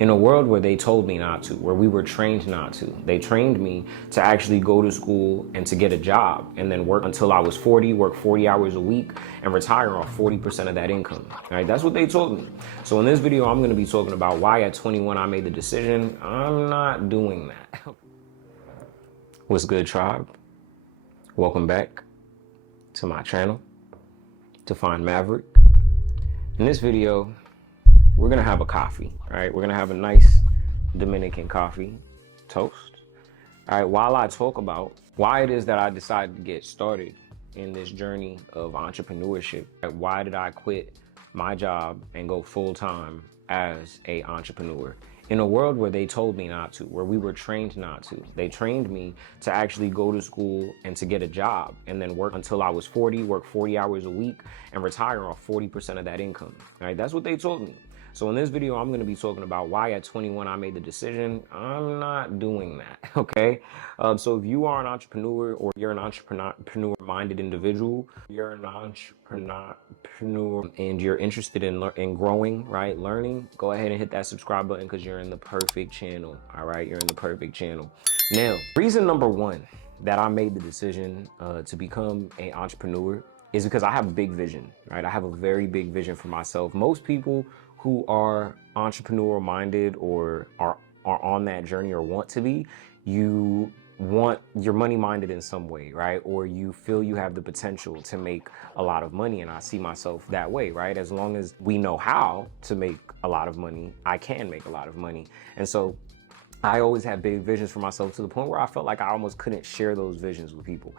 in a world where they told me not to, where we were trained not to. They trained me to actually go to school and to get a job and then work until I was 40, work 40 hours a week and retire off 40% of that income. All right, that's what they told me. So in this video, I'm gonna be talking about why at 21 I made the decision I'm not doing that. What's good, tribe? Welcome back to my channel, to find Maverick. In this video, we're gonna have a coffee, all right? We're gonna have a nice Dominican coffee toast. All right, while I talk about why it is that I decided to get started in this journey of entrepreneurship, why did I quit my job and go full-time as an entrepreneur? In a world where they told me not to, where we were trained not to. They trained me to actually go to school and to get a job and then work until I was 40, work 40 hours a week and retire off 40% of that income. All right, that's what they told me. So in this video, I'm gonna be talking about why at 21 I made the decision I'm not doing that, okay? So if you are an entrepreneur or you're an entrepreneur-minded individual, you're an entrepreneur and you're interested in growing, right, learning, go ahead and hit that subscribe button because you're in the perfect channel, all right? You're in the perfect channel. Now, reason number one that I made the decision to become an entrepreneur is because I have a big vision, right? I have a very big vision for myself. Most people who are entrepreneurial minded or are on that journey or want to be, you're money minded in some way, right? Or you feel you have the potential to make a lot of money. And I see myself that way, right? As long as we know how to make a lot of money, I can make a lot of money. And so I always had big visions for myself to the point where I felt like I almost couldn't share those visions with people.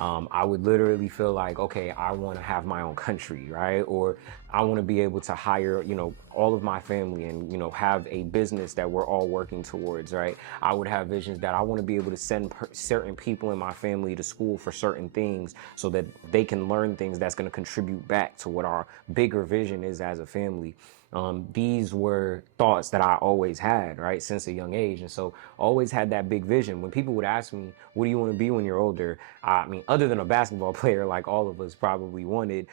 I would literally feel like, okay, I want to have my own country, right? Or I want to be able to hire, all of my family and, have a business that we're all working towards, right? I would have visions that I want to be able to send certain people in my family to school for certain things so that they can learn things that's going to contribute back to what our bigger vision is as a family. These were thoughts that I always had, right, since a young age. And so always had that big vision. When people would ask me, what do you want to be when you're older? I mean, other than a basketball player, like all of us probably wanted,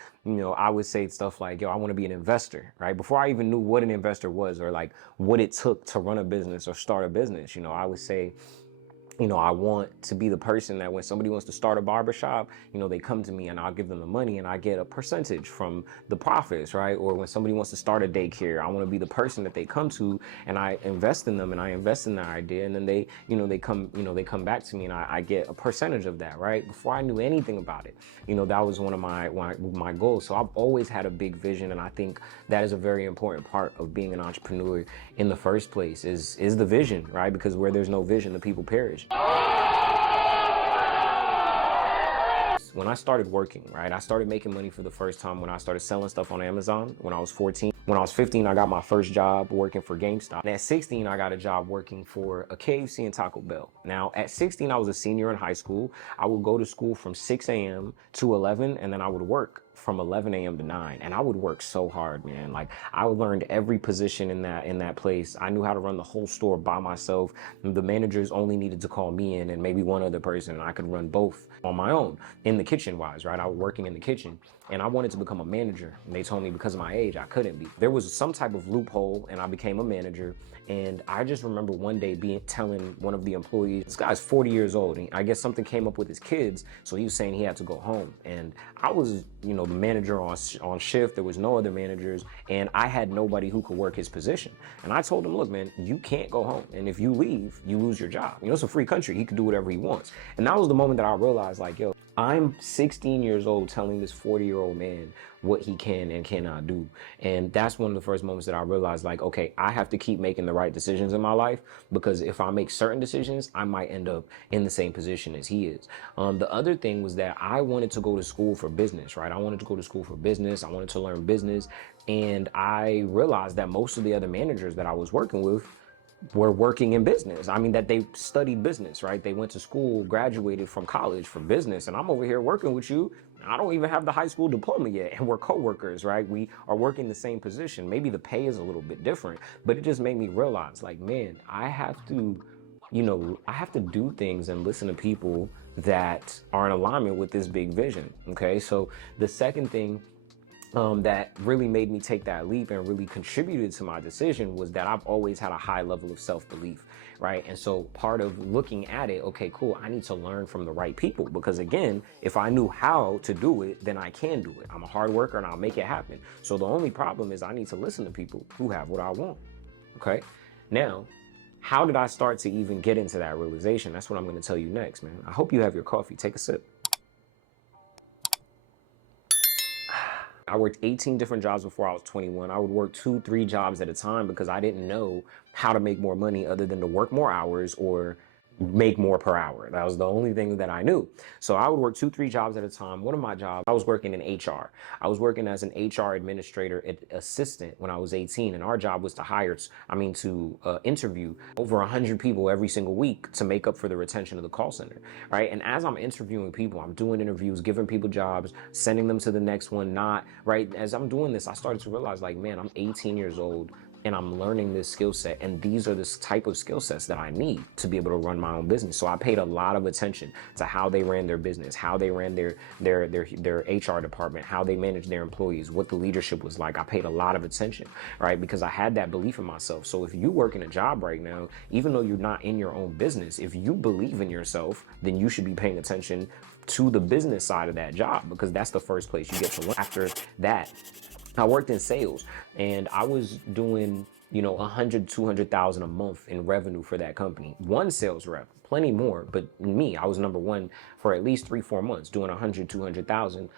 I would say stuff like, yo, I want to be an investor, right? Before I even knew what an investor was or like what it took to run a business or start a business, I would say, I want to be the person that when somebody wants to start a barbershop, they come to me and I'll give them the money and I get a percentage from the profits, right? Or when somebody wants to start a daycare, I want to be the person that they come to and I invest in them and I invest in their idea. And then they come back to me and I get a percentage of that, right? Before I knew anything about it, that was one of my goals. So I've always had a big vision. And I think that is a very important part of being an entrepreneur in the first place is the vision, right? Because where there's no vision, the people perish. When I started working, right, I started making money for the first time when I started selling stuff on Amazon when I was 14. When I was 15, I got my first job working for GameStop. And at 16, I got a job working for a KFC and Taco Bell. Now, at 16, I was a senior in high school. I would go to school from 6 a.m. to 11, and then I would work from 11 a.m. to 9. And I would work so hard, man. Like, I learned every position in that place. I knew how to run the whole store by myself. The managers only needed to call me in and maybe one other person, and I could run both on my own in the kitchen wise, right? I was working in the kitchen. And I wanted to become a manager. And they told me because of my age, I couldn't be. There was some type of loophole and I became a manager. And I just remember one day telling one of the employees, this guy's 40 years old. And I guess something came up with his kids. So he was saying he had to go home. And I was, the manager on shift. There was no other managers. And I had nobody who could work his position. And I told him, look, man, you can't go home. And if you leave, you lose your job. It's a free country. He could do whatever he wants. And that was the moment that I realized, like, yo, I'm 16 years old telling this 40-year-old man what he can and cannot do. And that's one of the first moments that I realized, like, okay, I have to keep making the right decisions in my life because if I make certain decisions, I might end up in the same position as he is. The other thing was that I wanted to go to school for business, right? I wanted to go to school for business. I wanted to learn business. And I realized that most of the other managers that I was working with were working in business. I mean, that they studied business, right? They went to school, graduated from college for business, and I'm over here working with you. I don't even have the high school diploma yet, and we're coworkers, right? We are working the same position. Maybe the pay is a little bit different, but it just made me realize, like, man, I have to do things and listen to people that are in alignment with this big vision, okay? So the second thing that really made me take that leap and really contributed to my decision was that I've always had a high level of self-belief, right? And so part of looking at it, okay, cool, I need to learn from the right people, because again, if I knew how to do it, then I can do it. I'm a hard worker and I'll make it happen. So the only problem is I need to listen to people who have what I want, okay? Now, how did I start to even get into that realization? That's what I'm going to tell you next, man. I hope you have your coffee. Take a sip. I worked 18 different jobs before I was 21. I would work 2-3 jobs at a time because I didn't know how to make more money other than to work more hours or make more per hour. That was the only thing that I knew. So I would work 2-3 jobs at a time. One of my jobs, I was working in HR. I was working as an HR administrator assistant when I was 18. And our job was to interview over 100 people every single week to make up for the retention of the call center, right? And as I'm interviewing people, I'm doing interviews, giving people jobs, sending them to the next one, right? As I'm doing this, I started to realize, like, man, I'm 18 years old and I'm learning this skill set. And these are the type of skill sets that I need to be able to run my own business. So I paid a lot of attention to how they ran their business, how they ran their HR department, how they managed their employees, what the leadership was like. I paid a lot of attention, right? Because I had that belief in myself. So if you work in a job right now, even though you're not in your own business, if you believe in yourself, then you should be paying attention to the business side of that job, because that's the first place you get to learn. After that, I worked in sales and I was doing, 100, 200,000 a month in revenue for that company. One sales rep, plenty more, but me, I was number one for at least 3-4 months doing 100, 200,000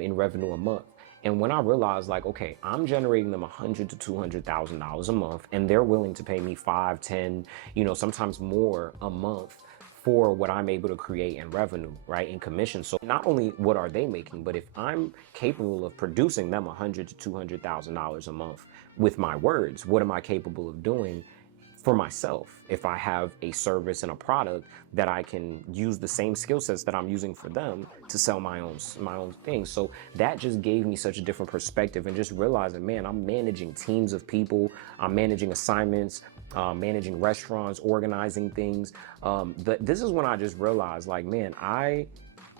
in revenue a month. And when I realized, like, okay, I'm generating them $100,000 to $200,000 a month, and they're willing to pay me 5, 10, sometimes more a month for what I'm able to create in revenue, right, in commission. So not only what are they making, but if I'm capable of producing them $100,000 to $200,000 a month with my words, what am I capable of doing for myself if I have a service and a product that I can use the same skill sets that I'm using for them to sell my own things? So that just gave me such a different perspective, and just realizing, man, I'm managing teams of people, I'm managing assignments, managing restaurants, organizing things. This is when I just realized, like, man, I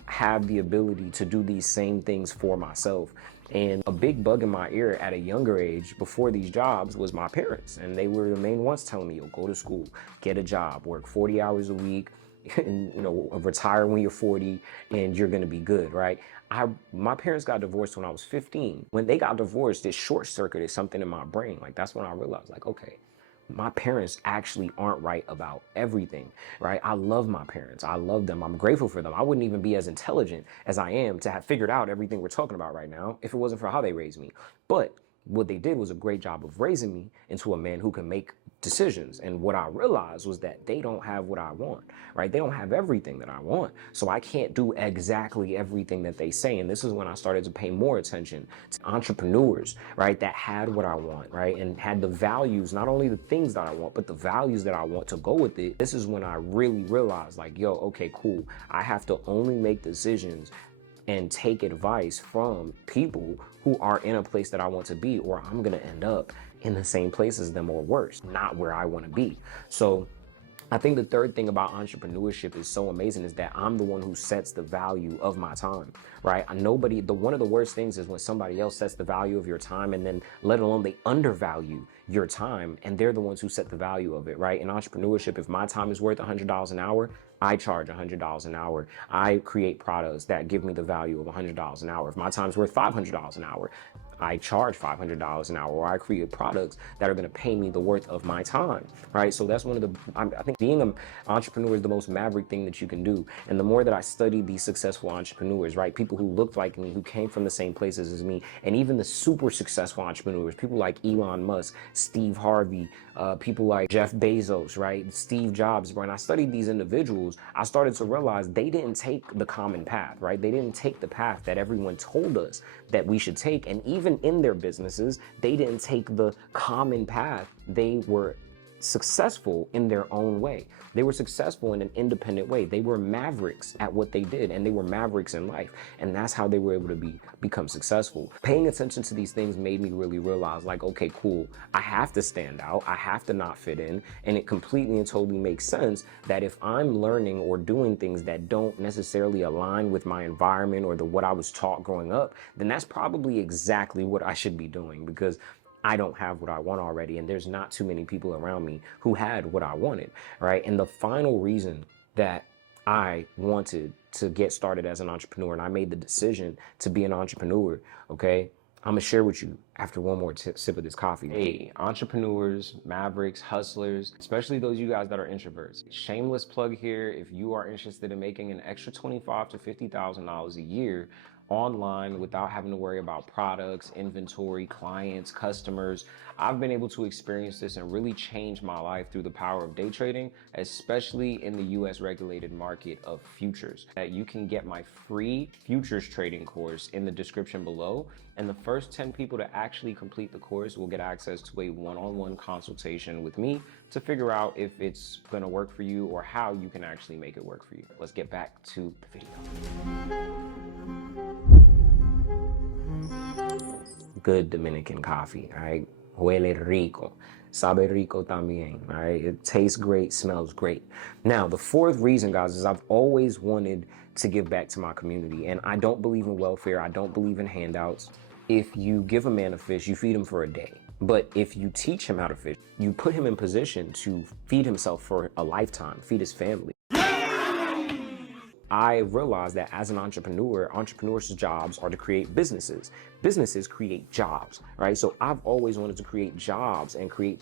have the ability to do these same things for myself. And a big bug in my ear at a younger age before these jobs was my parents. And they were the main ones telling me, yo, go to school, get a job, work 40 hours a week, and, retire when you're 40 and you're going to be good, right? My parents got divorced when I was 15. When they got divorced, it short-circuited something in my brain. Like, that's when I realized, like, okay, my parents actually aren't right about everything, right? I love my parents. I love them. I'm grateful for them. I wouldn't even be as intelligent as I am to have figured out everything we're talking about right now if it wasn't for how they raised me. But what they did was a great job of raising me into a man who can make decisions. And what I realized was that they don't have what I want, right? They don't have everything that I want. So I can't do exactly everything that they say. And this is when I started to pay more attention to entrepreneurs, right? That had what I want, right? And had the values, not only the things that I want, but the values that I want to go with it. This is when I really realized, like, yo, okay, cool. I have to only make decisions and take advice from people who are in a place that I want to be, or I'm going to end up in the same place as them or worse, not where I want to be. So I think the third thing about entrepreneurship is so amazing is that I'm the one who sets the value of my time, right? One of the worst things is when somebody else sets the value of your time, and then let alone they undervalue your time, and they're the ones who set the value of it, right? In entrepreneurship, if my time is worth $100 an hour, I charge $100 an hour. I create products that give me the value of $100 an hour. If my time's worth $500 an hour, I charge $500 an hour, or I create products that are going to pay me the worth of my time, right? So that's I think being an entrepreneur is the most maverick thing that you can do. And the more that I studied these successful entrepreneurs, right? People who looked like me, who came from the same places as me, and even the super successful entrepreneurs, people like Elon Musk, Steve Harvey, people like Jeff Bezos, right? Steve Jobs. When I studied these individuals, I started to realize they didn't take the common path, right? They didn't take the path that everyone told us that we should take. And even in their businesses, they didn't take the common path. They were successful in their own way. They were successful in an independent way. They were mavericks at what they did, and they were mavericks in life. And that's how they were able to become successful. Paying attention to these things made me really realize, like, okay, cool, I have to stand out. I have to not fit in. And it completely and totally makes sense that if I'm learning or doing things that don't necessarily align with my environment or what I was taught growing up, then that's probably exactly what I should be doing, because I don't have what I want already, and there's not too many people around me who had what I wanted, right? And the final reason that I wanted to get started as an entrepreneur, and I made the decision to be an entrepreneur, okay? I'm gonna share with you after one more sip of this coffee. Hey, entrepreneurs, mavericks, hustlers, especially those of you guys that are introverts. Shameless plug here. If you are interested in making an extra $25,000 to $50,000 a year online without having to worry about products, inventory, clients, customers, I've been able to experience this and really change my life through the power of day trading, especially in the US regulated market of futures. That you can get my free futures trading course in the description below, and the first 10 people to actually complete the course will get access to a one-on-one consultation with me to figure out if it's gonna work for you or how you can actually make it work for you. Let's get back to the video. Good Dominican coffee, all right? Huele rico, sabe rico también, all right? It tastes great, smells great. Now, the fourth reason, guys, is I've always wanted to give back to my community, and I don't believe in welfare. I don't believe in handouts. If you give a man a fish, you feed him for a day. But if you teach him how to fish, you put him in position to feed himself for a lifetime, feed his family. I realized that as an entrepreneur, entrepreneurs' jobs are to create businesses. Businesses create jobs, right? So I've always wanted to create jobs and create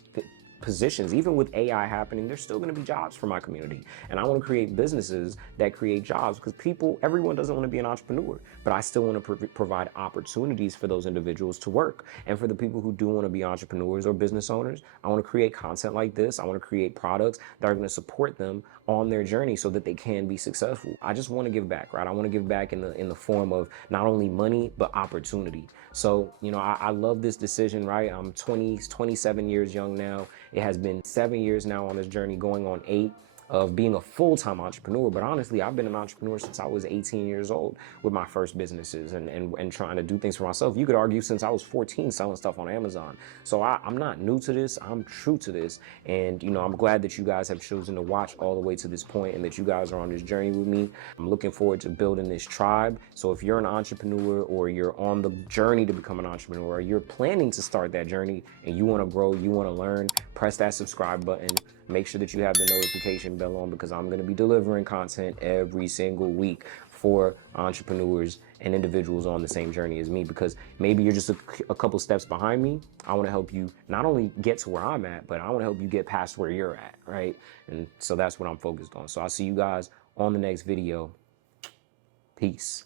positions. Even with AI happening, there's still going to be jobs for my community. And I want to create businesses that create jobs, because everyone doesn't want to be an entrepreneur, but I still want to provide opportunities for those individuals to work. And for the people who do want to be entrepreneurs or business owners, I want to create content like this. I want to create products that are going to support them on their journey so that they can be successful. I just want to give back, right? I want to give back in the form of not only money, but opportunity. So, you know, I love this decision, right? I'm 27 years young now. It has been 7 years now on this journey, going on 8, of being a full-time entrepreneur. But honestly, I've been an entrepreneur since I was 18 years old with my first businesses and trying to do things for myself. You could argue since I was 14 selling stuff on Amazon. So I'm not new to this. I'm true to this. And, you know, I'm glad that you guys have chosen to watch all the way to this point and that you guys are on this journey with me. I'm looking forward to building this tribe. So if you're an entrepreneur, or you're on the journey to become an entrepreneur, or you're planning to start that journey and you want to grow, you want to learn, press that subscribe button. Make sure that you have the notification bell on, because I'm going to be delivering content every single week for entrepreneurs and individuals on the same journey as me, because maybe you're just a couple steps behind me. I want to help you not only get to where I'm at, but I want to help you get past where you're at, right? And so that's what I'm focused on. So I'll see you guys on the next video. Peace.